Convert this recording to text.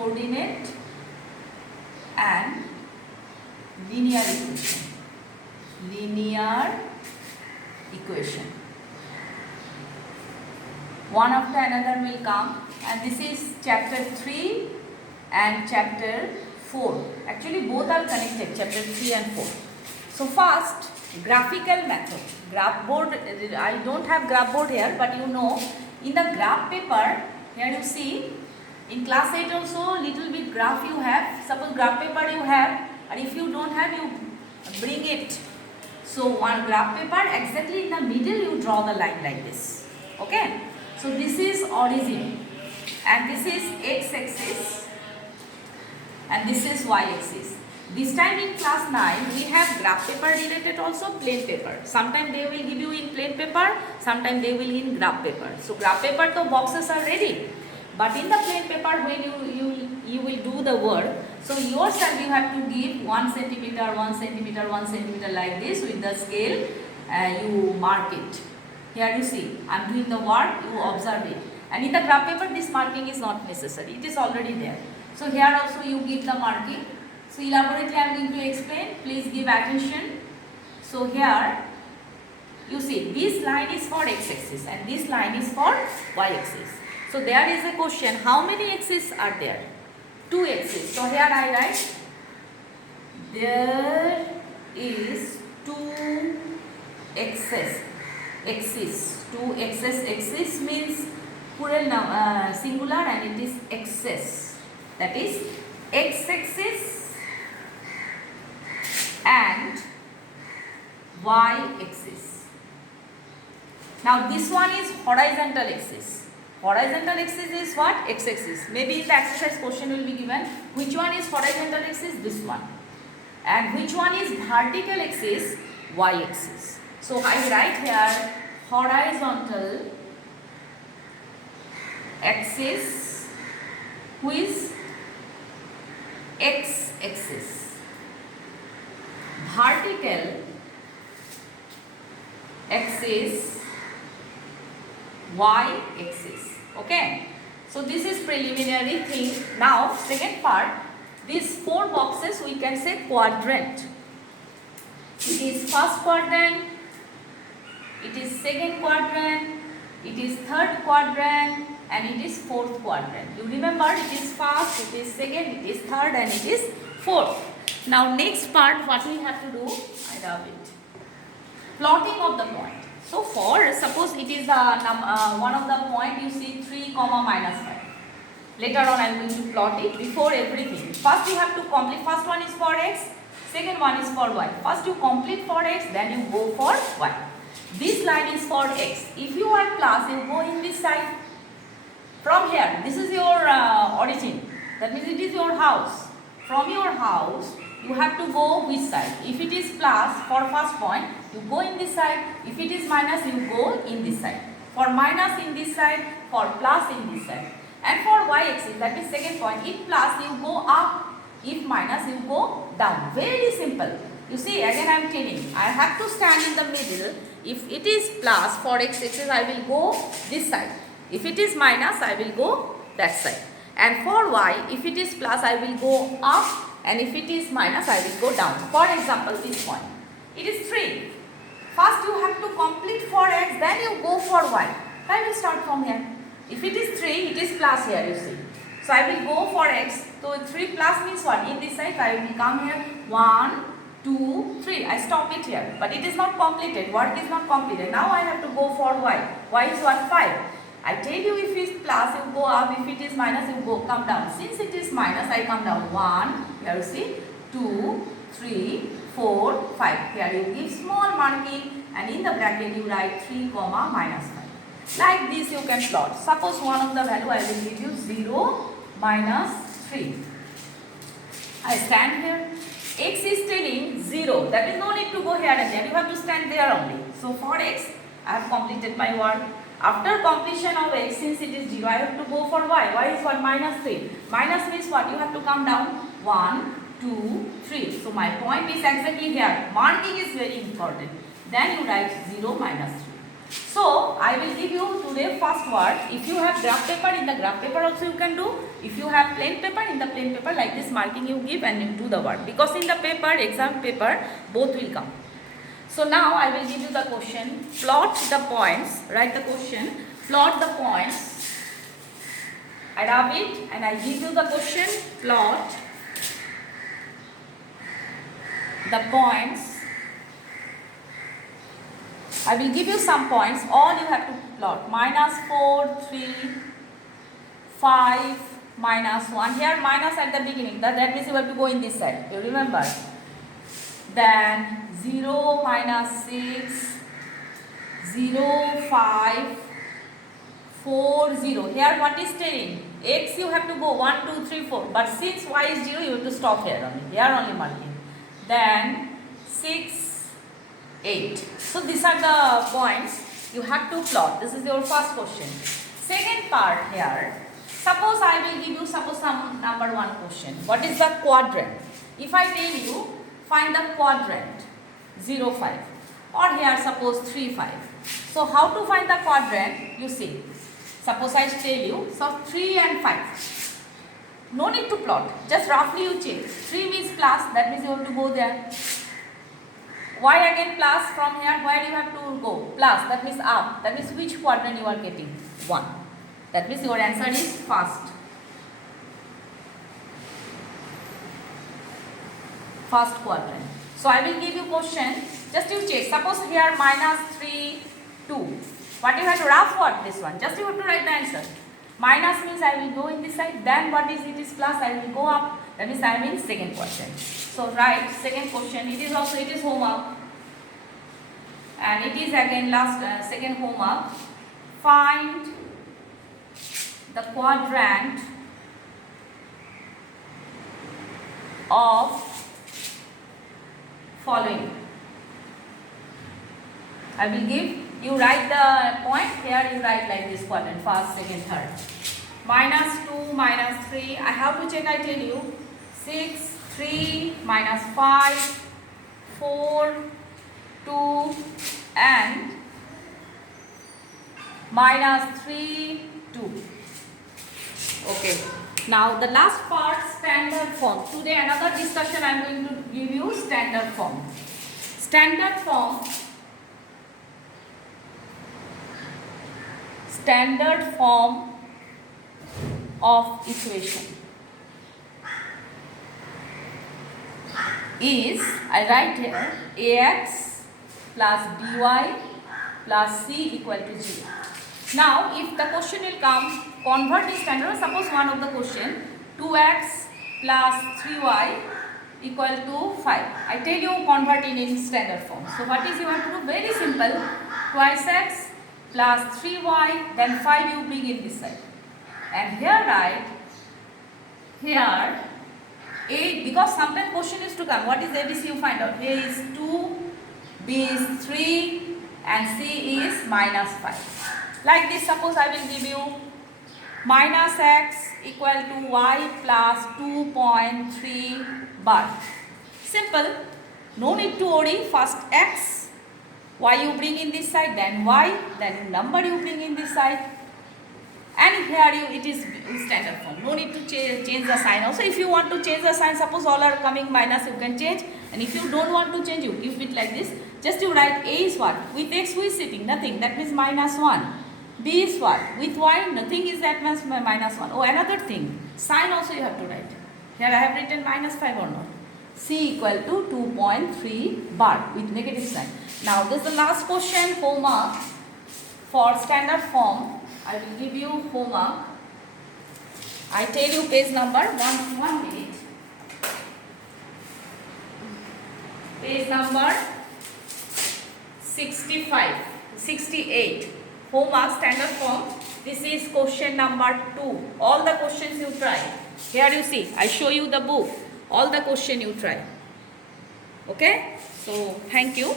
coordinate and linear equation. Linear equation. One after another will come, and this is chapter 3 and chapter 4. Actually both are connected, chapter 3 and 4. So first, graphical method. Graph board, I don't have graph board here, but you know, in the graph paper, here you see, in class 8 also little bit graph you have. Suppose graph paper you have, and if you don't have, you bring it. So one graph paper, exactly in the middle you draw the line like this. Okay. So this is origin, and this is x-axis, and this is y-axis. This time in class 9 we have graph paper related also, plain paper. Sometimes they will give you in plain paper, sometimes they will in graph paper. So graph paper the boxes are ready, but in the plain paper when you will do the work, so yourself you have to give 1 centimeter, 1 centimeter, 1 centimeter like this with the scale. You mark it. Here you see, I am doing the work, you observe it. And in the graph paper this marking is not necessary, it is already there. So here also you give the marking. So elaborately I am going to explain, please give attention. So here you see, this line is for x-axis and this line is for y-axis. So there is a question, how many axes are there? 2 axes. So here I write, there is 2 axes. Axis, 2 axes. Axis means plural, singular, and it is axis. That is x-axis and y-axis. Now this one is horizontal axis. Horizontal axis is what? X-axis. Maybe in the exercise question will be given, which one is horizontal axis? This one. And which one is vertical axis? Y-axis. So I write here horizontal axis, who is x-axis. Vertical axis, y-axis. Okay. So this is preliminary thing. Now second part, these 4 boxes we can say quadrant. It is first quadrant, it is second quadrant, it is third quadrant, and it is fourth quadrant. You remember, it is first, it is second, it is third, and it is fourth. Now next part, what we have to do, I love it, plotting of the point. So for, suppose it is one of the point, you see 3, minus 5. Later on I am going to plot it. Before everything, first you have to complete, first one is for x, second one is for y. First you complete for x, then you go for y. This line is for x. If you are plus, you go in this side. From here, this is your origin. That means it is your house. From your house, you have to go which side? If it is plus for first point, you go in this side. If it is minus, you go in this side. For minus in this side, for plus in this side. And for y-axis, that is second point. If plus, you go up. If minus, you go down. Very simple. You see, again I am telling, I have to stand in the middle. If it is plus for x-axis, I will go this side. If it is minus, I will go that side. And for y, if it is plus, I will go up. And if it is minus, I will go down. For example, this point. It is 3. First you have to complete for x, then you go for y. I will start from here. If it is 3, it is plus here, you see. So I will go for x. So 3 plus means what? In this side, I will come here. 1, 2, 3. I stop it here. But it is not completed. Work is not completed. Now I have to go for y. Y is what? 5. I tell you, if it is plus, you go up. If it is minus, you go come down. Since it is minus, I come down. 1, here you see, 2, 3, 4, 5. Here you give small marking, and in the bracket you write 3, minus 5. Like this you can plot. Suppose one of the value I will give you 0, minus 3. I stand here. X is telling 0. That is no need to go here and there. You have to stand there only. So for x, I have completed my work. After completion of x, since it is 0, I have to go for y. Y is what? Minus 3. Minus means what? You have to come down. 1, 2, 3. So my point is exactly here. Marking is very important. Then you write 0, minus 3. So I will give you today first word. If you have graph paper, in the graph paper also you can do. If you have plain paper, in the plain paper like this marking you give and you do the word. Because in the paper, exam paper, both will come. So now I will give you the question. Plot the points. Write the question. Plot the points. I rub it and I give you the question. Plot the points. I will give you some points. All you have to plot. -4, 3, 5, -1. Here minus at the beginning. That means you have to go in this side. You remember? Then 0, -6, 0, 5, 4, 0. Here what is telling? X you have to go 1, 2, 3, 4. But since y is 0, you have to stop here only. Here only marking. Then 6, 8. So these are the points you have to plot. This is your first question. Second part here. Suppose I will give you some number 1 question. What is the quadrant? If I tell you find the quadrant 0, 5 or here suppose 3, 5. So how to find the quadrant? You see. Suppose I tell you so 3 and 5. No need to plot. Just roughly you check. 3 means plus. That means you have to go there. Why again plus from here? Where you have to go? Plus. That means up. That means which quadrant you are getting? 1. That means your answer is first. First quadrant. So I will give you question. Just you check. Suppose here -3, 2. What you have to rough what this one? Just you have to write the answer. Minus means I will go in this side. Then what is it is plus? I will go up. That means I am in second quadrant. So write second question. It is homework. And it is again last second homework. Find the quadrant of following. I will give, you write the point, here you write like this quadrant, first, second, third. -2, -3, I have to check, I tell you, 6, 3, -5, 4, 2 and -3, 2. Okay. Now the last part, standard form. Today another discussion I am going to give you standard form. Standard form. Standard form of equation is, I write here, ax plus by plus c equal to 0. Now if the question will come, convert this standard. Suppose one of the question, 2x plus 3y equal to 5. I tell you convert in standard form. So what is you have to do? Very simple. Twice x plus 3y, then 5 you bring in this side. And here write, here a, because sometimes question is to come. What is ABC you find out? A is 2, B is 3 and C is -5. Like this, suppose I will give you -x equal to y plus 2.3 bar. Simple. No need to worry. First x, y you bring in this side, then y, then number you bring in this side, and here it is standard form. No need to change the sign. Also, if you want to change the sign, suppose all are coming minus, you can change, and if you don't want to change, you keep it like this. Just you write a is what? With x who is sitting? Nothing. That means -1. B is what? With y? Nothing is that means -1. Oh, another thing. Sign also you have to write. Here I have written -5 or not. C equal to 2.3 bar with negative sign. Now this is the last question, homework for standard form. I will give you homework. I tell you page number 1 minute. Page number 65, 68. Homework standard form. This is question number 2. All the questions you try. Here you see, I show you the book. All the question you try. Okay? So, thank you.